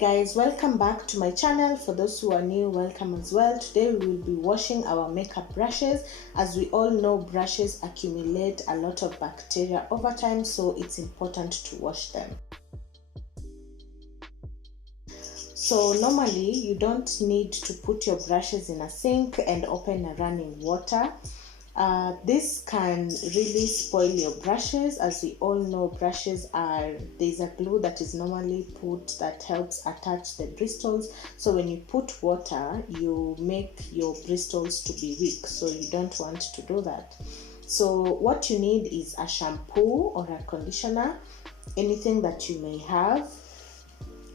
Guys, welcome back to my channel. For those who are new, welcome as well. Today we will be washing our makeup brushes. As we all know, brushes accumulate a lot of bacteria over time, so it's important to wash them. So normally you don't need to put your brushes in a sink and open a running water. This can really spoil your brushes. As we all know, there's a glue that is normally put that helps attach the bristles. So when you put water, you make your bristles to be weak, so you don't want to do that. So what you need is a shampoo or a conditioner, anything that you may have.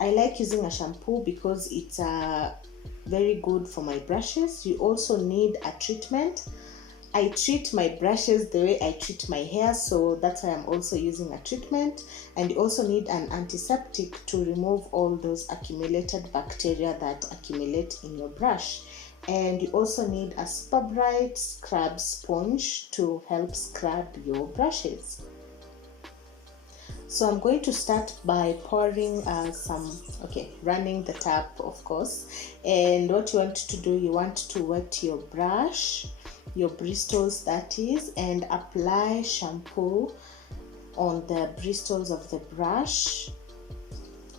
I like using a shampoo because it's very good for my brushes. You also need a treatment. I treat my brushes the way I treat my hair, so that's why I'm also using a treatment. And you also need an antiseptic to remove all those accumulated bacteria that accumulate in your brush. And you also need a super bright scrub sponge to help scrub your brushes. So I'm going to start by pouring running the tap, of course. And what you want to do, you want to wet your brush, your bristles that is, and apply shampoo on the bristles of the brush.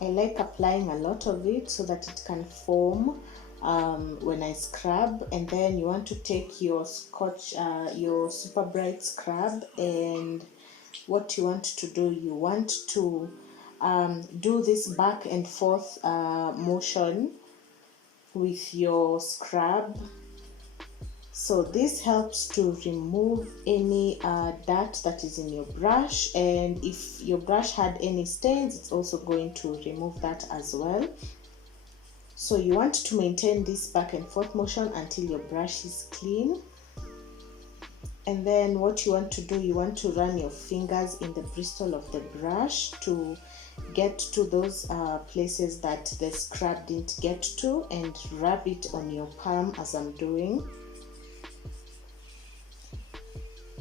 I like applying a lot of it so that it can form when I scrub. And then you want to take your your super bright scrub, and what you want to do, you want to do this back and forth motion with your scrub. So this helps to remove any dirt that is in your brush, and if your brush had any stains, it's also going to remove that as well. So you want to maintain this back and forth motion until your brush is clean. And then what you want to do, you want to run your fingers in the bristle of the brush to get to those places that the scrub didn't get to, and rub it on your palm as I'm doing.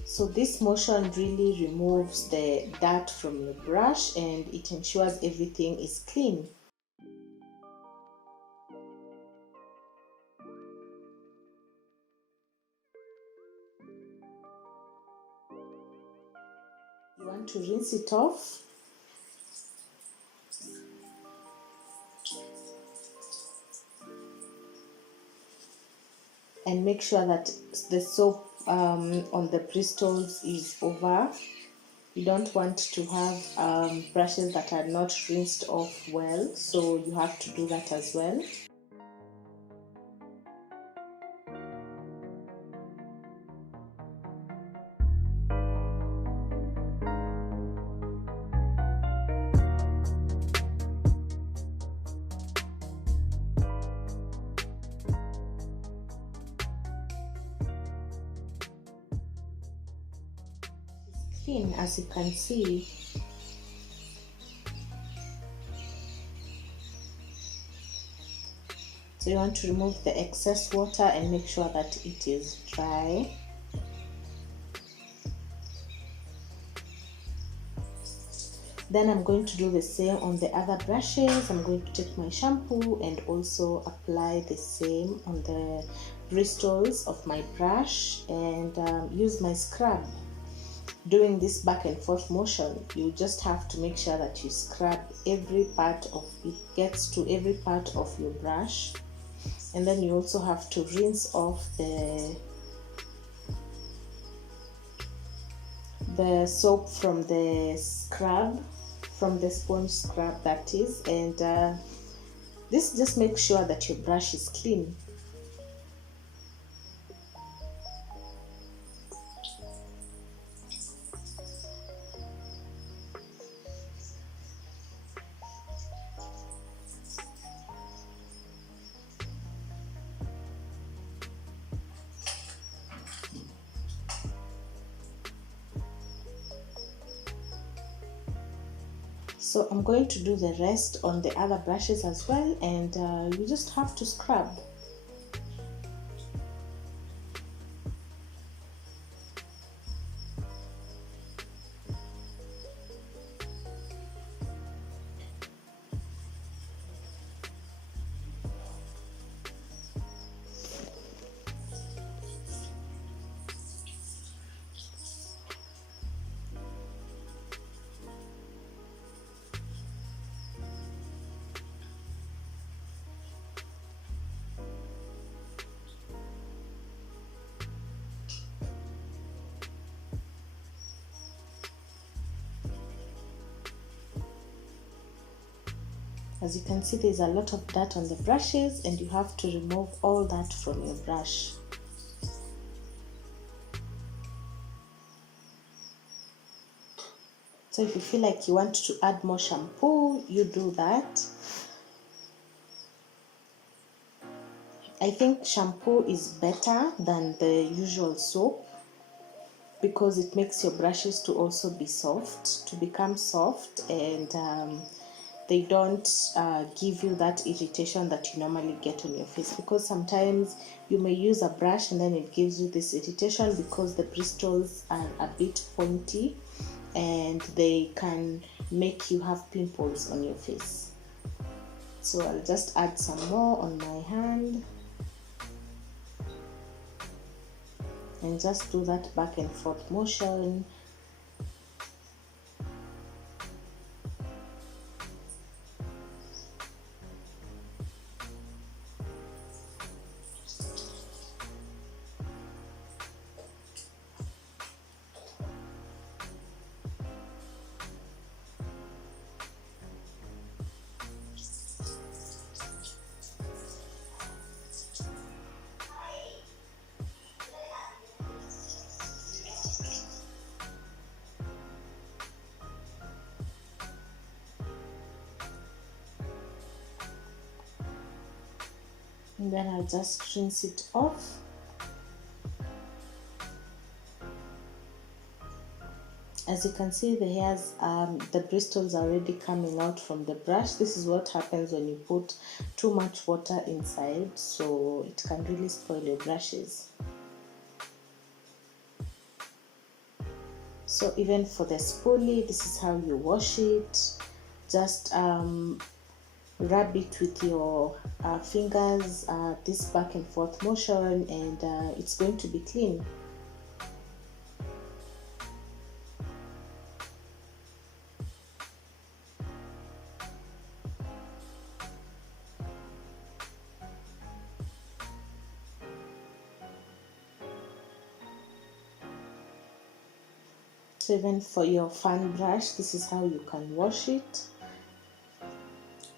So this motion really removes the dirt from your brush, and it ensures everything is clean. You want to rinse it off. And make sure that the soap on the bristles is over. You don't want to have brushes that are not rinsed off well, so you have to do that as well. Clean, as you can see. So you want to remove the excess water and make sure that it is dry. Then I'm going to do the same on the other brushes. I'm going to take my shampoo and also apply the same on the bristles of my brush, and use my scrub. Doing this back and forth motion, you just have to make sure that you scrub every part of it, gets to every part of your brush. And then you also have to rinse off the soap from the scrub, from the sponge scrub that is. And this just makes sure that your brush is clean. So I'm going to do the rest on the other brushes as well, and you just have to scrub. As you can see, there's a lot of dirt on the brushes and you have to remove all that from your brush. So if you feel like you want to add more shampoo, you do that. I think shampoo is better than the usual soap because it makes your brushes to also be soft, to become soft, and they don't give you that irritation that you normally get on your face, because sometimes you may use a brush and then it gives you this irritation because the bristles are a bit pointy and they can make you have pimples on your face. So I'll just add some more on my hand and just do that back and forth motion. And then I'll just rinse it off. As you can see, the hairs, the bristles are already coming out from the brush. This is what happens when you put too much water inside, so it can really spoil your brushes. So even for the spoolie, this is how you wash it. Just rub it with your fingers, this back and forth motion, and it's going to be clean. So even for your fan brush, this is how you can wash it.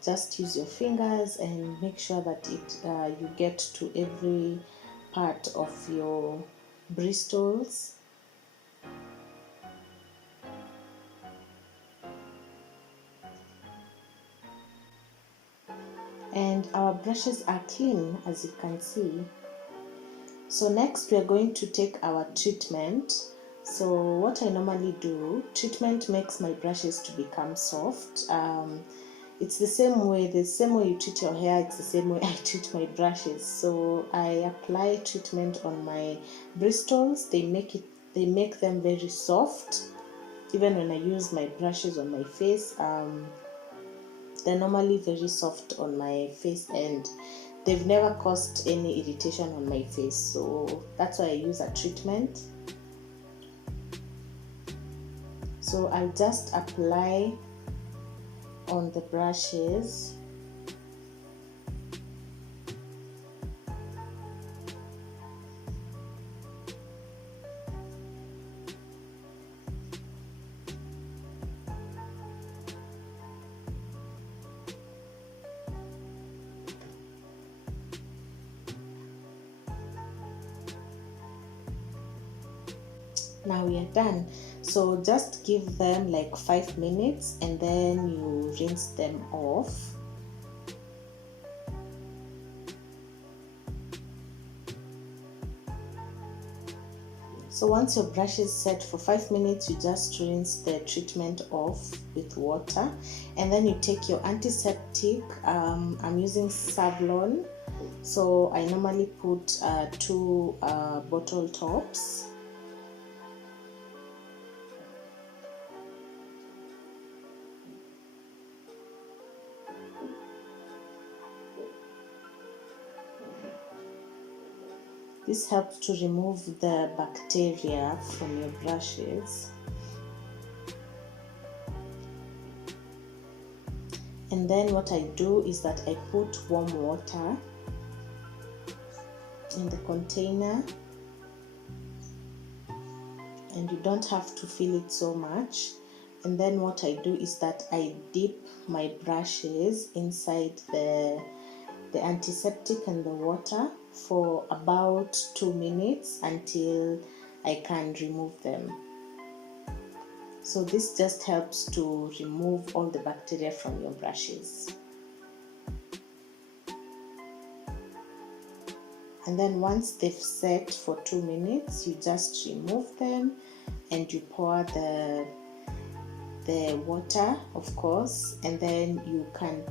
Just use your fingers and make sure that you get to every part of your bristles. And our brushes are clean, as you can see. So next we are going to take our treatment. So what I normally do, treatment makes my brushes to become soft. It's the same way you treat your hair, it's the same way I treat my brushes. So I apply treatment on my bristles. They make them very soft. Even when I use my brushes on my face, they're normally very soft on my face and they've never caused any irritation on my face. So that's why I use a treatment. So I'll just apply on the brushes. Now we are done. So just give them like 5 minutes and then you rinse them off. So once your brush is set for 5 minutes, you just rinse the treatment off with water, and then you take your antiseptic. I'm using Savlon, so I normally put 2 bottle tops. This helps to remove the bacteria from your brushes. And then what I do is that I put warm water in the container, and you don't have to fill it so much. And then what I do is that I dip my brushes inside the antiseptic and the water for about 2 minutes until I can remove them. So this just helps to remove all the bacteria from your brushes. And then once they've set for 2 minutes, you just remove them and you pour the water, of course, and then you can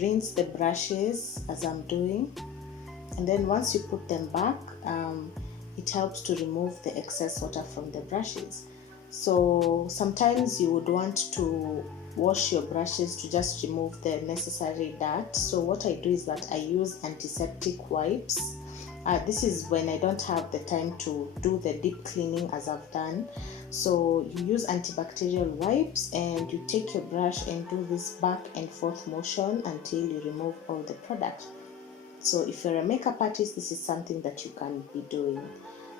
rinse the brushes as I'm doing. And then once you put them back, it helps to remove the excess water from the brushes. So sometimes you would want to wash your brushes to just remove the necessary dirt. So what I do is that I use antiseptic wipes. This is when I don't have the time to do the deep cleaning as I've done. So you use antibacterial wipes and you take your brush and do this back and forth motion until you remove all the product. So if you're a makeup artist, this is something that you can be doing.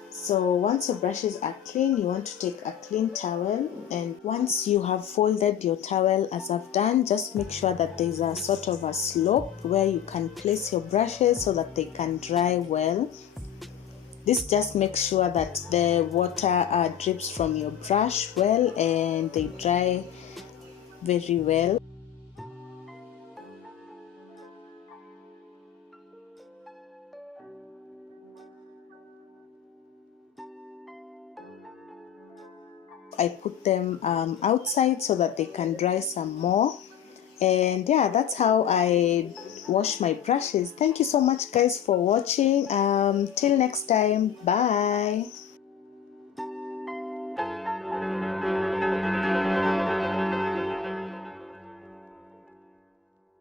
So once your brushes are clean, you want to take a clean towel, and once you have folded your towel as I've done, just make sure that there's a sort of a slope where you can place your brushes so that they can dry well. This just makes sure that the water drips from your brush well and they dry very well. I put them outside so that they can dry some more. And yeah, that's how I wash my brushes. Thank you so much guys for watching. Till next time, bye.